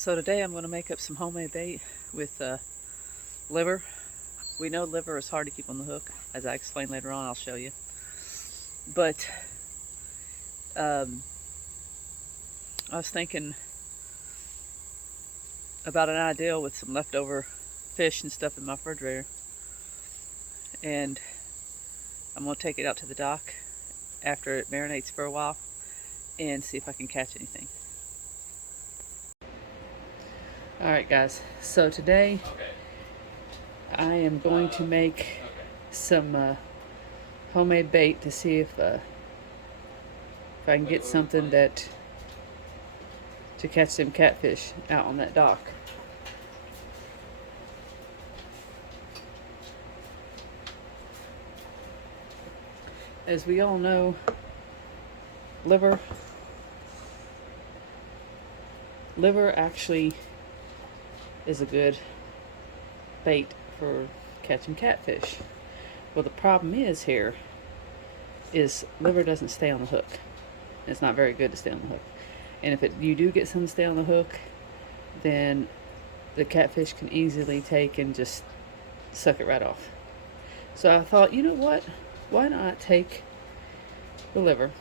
So today I'm going to make up some homemade bait with liver. We know liver is hard to keep on the hook. As I explain later on, I'll show you. But um, I was thinking about an idea with some leftover fish and stuff in my refrigerator. And I'm going to take it out to the dock after it marinates for a while and see if I can catch anything. Alright guys, so today I am going to make some homemade bait to see if I can get something that to catch some catfish out on that dock. As we all know, liver actually is a good bait for catching catfish. Well, the problem is here is liver doesn't stay on the hook. It's not very good to stay on the hook. And if you do get some to stay on the hook, then the catfish can easily take and just suck it right off. So I thought, you know what? Why not take the liver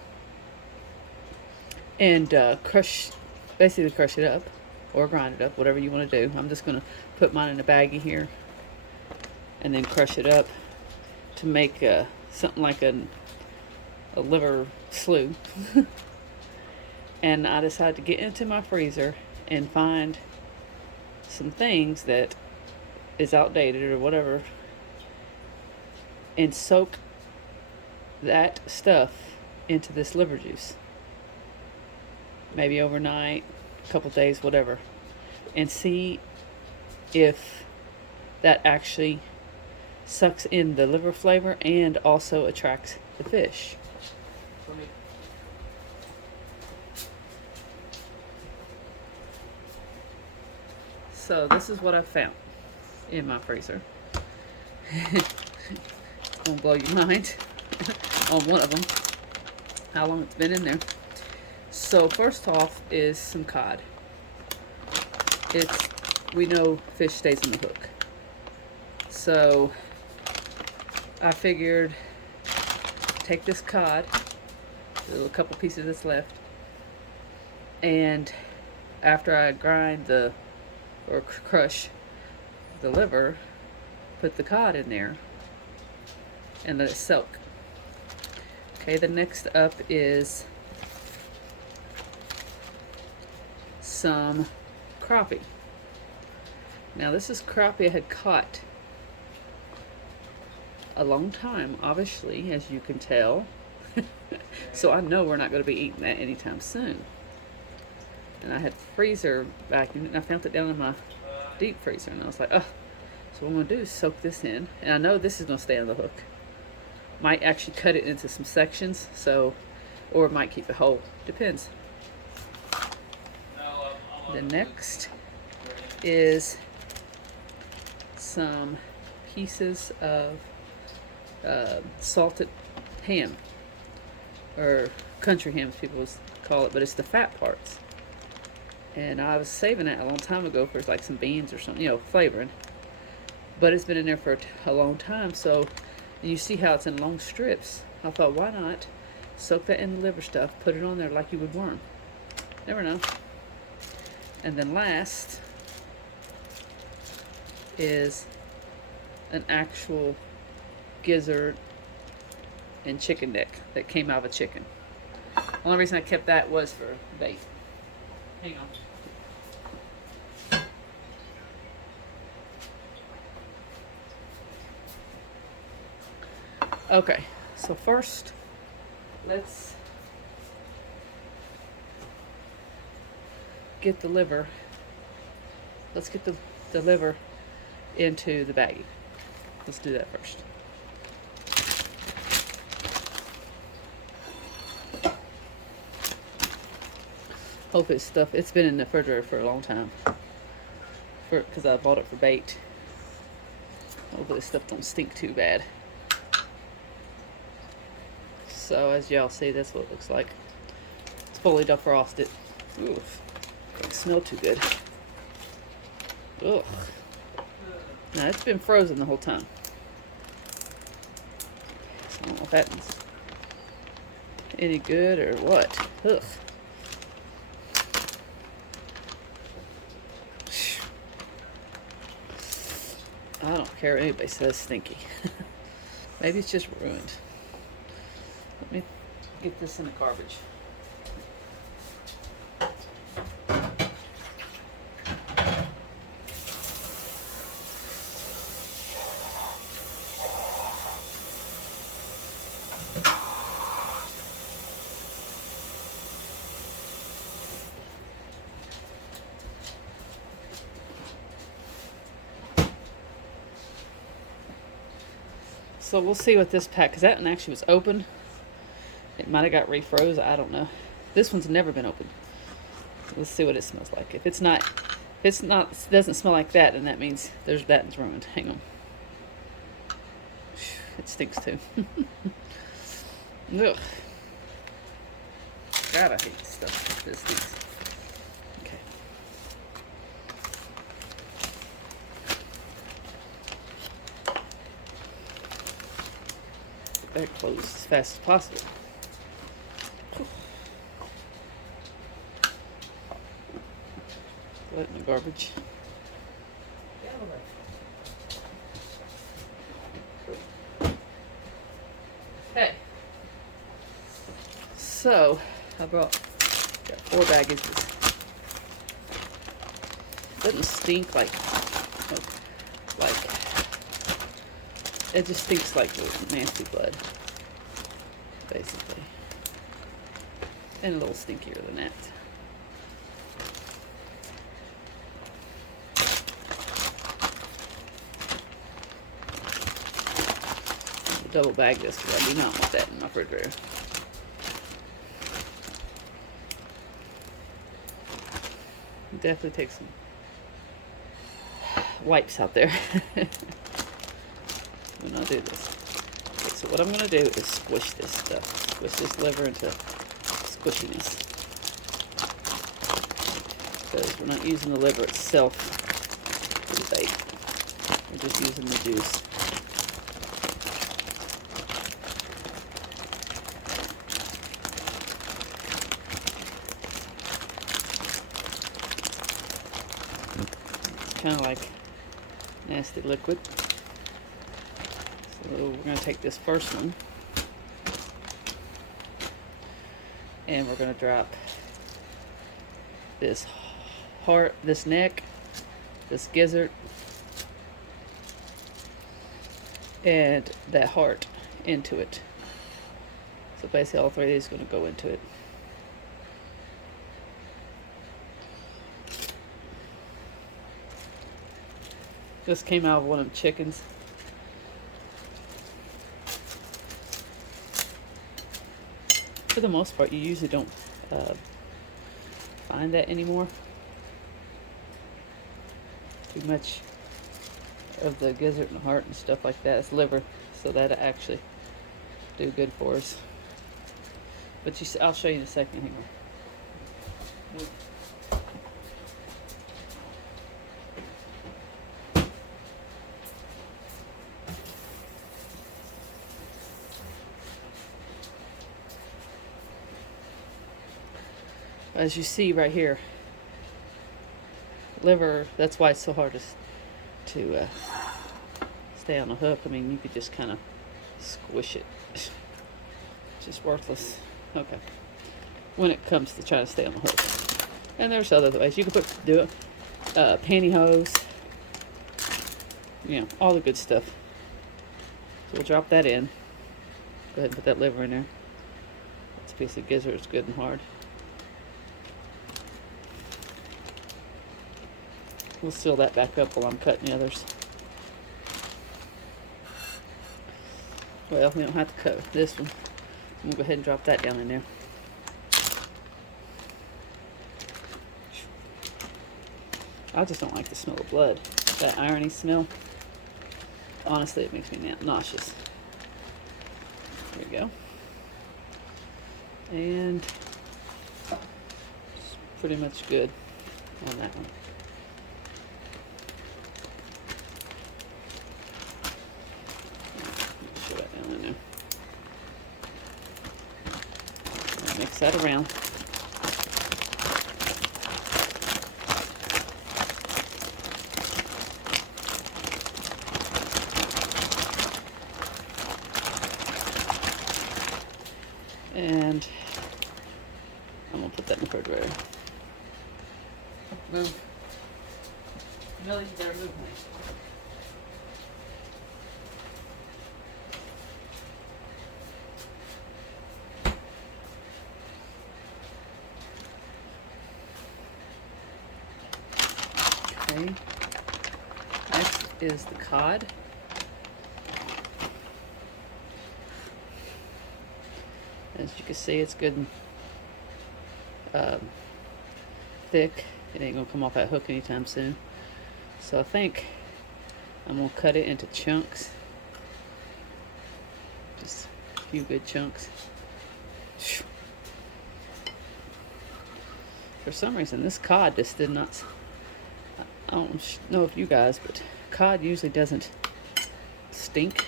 and basically crush it up or grind it up, whatever you want to do. I'm just going to put mine in a baggie here and then crush it up to make something like a liver slew. And I decided to get into my freezer and find some things that is outdated or whatever and soak that stuff into this liver juice. Maybe overnight, a couple days, whatever. And see if that actually sucks in the liver flavor and also attracts the fish. So this is what I found in my freezer. It's gonna blow your mind on one of them, how long it's been in there. So first off is some cod. We know fish stays on the hook. So I figured take this cod, a couple pieces that's left, and after I grind or crush the liver, put the cod in there and let it soak. Okay, the next up is some crappie. Now this is crappie I had caught a long time, obviously, as you can tell. So I know we're not going to be eating that anytime soon. And I had freezer vacuumed and I found it down in my deep freezer, and I was like, oh. So what I'm going to do is soak this in, and I know this is going to stay on the hook. Might actually cut it into some sections, or it might keep it whole. Depends. The next is some pieces of salted ham, or country ham as people call it, but it's the fat parts. And I was saving that a long time ago for like some beans or something, flavoring. But it's been in there for a long time, so you see how it's in long strips. I thought, why not soak that in the liver stuff, put it on there like you would worm. Never know. And then last is an actual gizzard and chicken neck that came out of a chicken. The only reason I kept that was for bait. Hang on. Okay, so first, let's get the liver. Let's get the liver into the baggie. Let's do that first. Hope it's been in the refrigerator for a long time. Because I bought it for bait. Hopefully this stuff don't stink too bad. So as y'all see, that's what it looks like. It's fully defrosted. Oof, doesn't smell too good. Ugh. Now it's been frozen the whole time. So I don't know if that's any good or what. Ugh. I don't care what anybody says stinky. Maybe it's just ruined. Let me get this in the garbage. So we'll see what this pack, because that one actually was open. It might have got refroze. I don't know. This one's never been opened. Let's see what it smells like. If it's not, doesn't smell like that, then that means that one's ruined. Hang on. It stinks too. Ugh. God, I hate stuff like this. Okay. Get that closed as fast as possible. Put it in the garbage. Okay. So, I got 4 baggages. Doesn't stink like it just stinks like nasty blood, basically, and a little stinkier than that. Double bag this because I do not want that in my refrigerator. Definitely take some wipes out there when I do this. Okay, so what I'm going to do is squish this stuff. Squish this liver into squishiness. Because we're not using the liver itself for the bait. We're just using the juice. Kind of like nasty liquid. So we're going to take this first one and we're going to drop this heart, this neck, this gizzard, and that heart into it. So basically all 3 of these are going to go into it. This came out of one of the chickens. For the most part, you usually don't find that anymore. Too much of the gizzard and heart and stuff like that. It's liver, so that'll actually do good for us. But I'll show you in a second. Hang on. As you see right here, liver, that's why it's so hard to stay on the hook. I mean, you could just kind of squish it. Just worthless. Okay. When it comes to trying to stay on the hook. And there's other ways. You can do it. Pantyhose. You know, all the good stuff. So we'll drop that in. Go ahead and put that liver in there. This piece of gizzard is good and hard. We'll seal that back up while I'm cutting the others. Well, we don't have to cut this one. We'll go ahead and drop that down in there. I just don't like the smell of blood. That irony smell. Honestly, it makes me nauseous. There we go. And it's pretty much good on that one. Mix that around. And I'm gonna put that in the refrigerator. Move. Millie, you better move me. Okay. Next is the cod. As you can see, it's good and thick. It ain't gonna come off that hook anytime soon. So I think I'm gonna cut it into chunks. Just a few good chunks. For some reason, this cod just did not. I don't know if you guys, but cod usually doesn't stink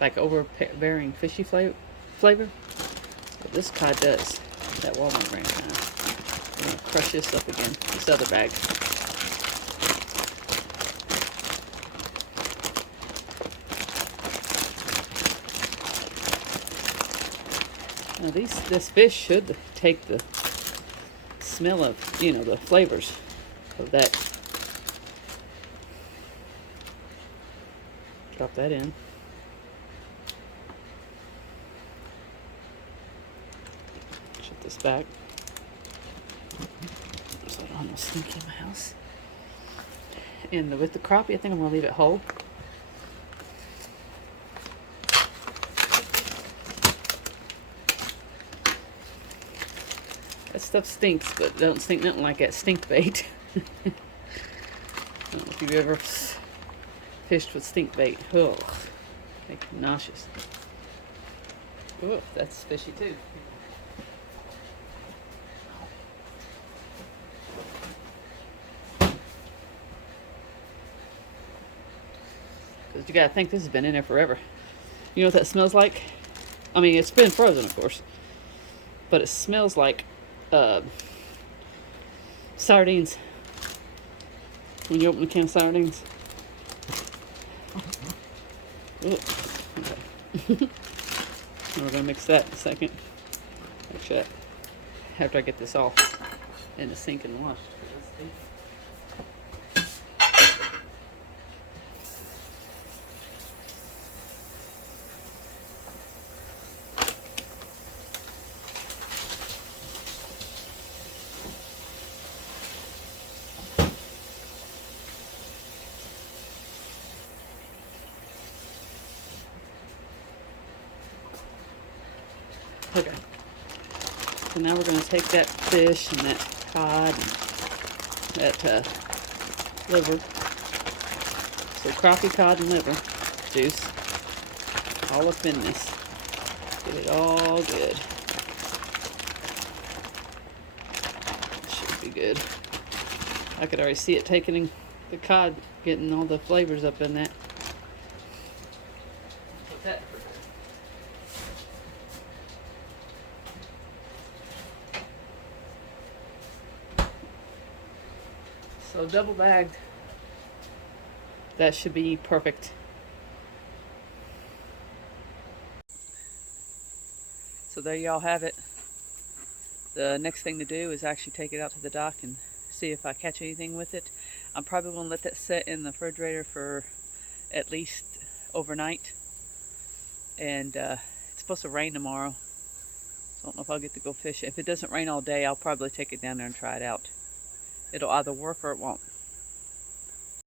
like overbearing fishy flavor. But this cod does. That Walmart brand kind of. I'm gonna crush this up again. This other bag. Now this fish should take the smell of, you know, the flavors of that. Drop that in. Shut this back so I don't have no stink in my house. And with the crappie, I think I'm gonna leave it whole. That stuff stinks, but it don't stink nothing like that stink bait. I don't know if you've ever fished with stink bait. Ugh, make you nauseous. Ugh, that's fishy too. Because you gotta think this has been in there forever. You know what that smells like? I mean, it's been frozen, of course, but it smells like sardines. When you open a can of sardines. Okay. We're gonna mix that in a second. Actually, after I get this all in the sink and washed. Okay. So now we're going to take that fish and that cod and that liver. So crappie, cod, and liver juice all up in this. Get it all good. Should be good. I could already see it taking the cod, getting all the flavors up in that. Put that. So double bagged, that should be perfect. So there y'all have it. The next thing to do is actually take it out to the dock and see if I catch anything with it. I'm probably going to let that sit in the refrigerator for at least overnight. And it's supposed to rain tomorrow. So I don't know if I'll get to go fish. If it doesn't rain all day, I'll probably take it down there and try it out. It'll either work or it won't.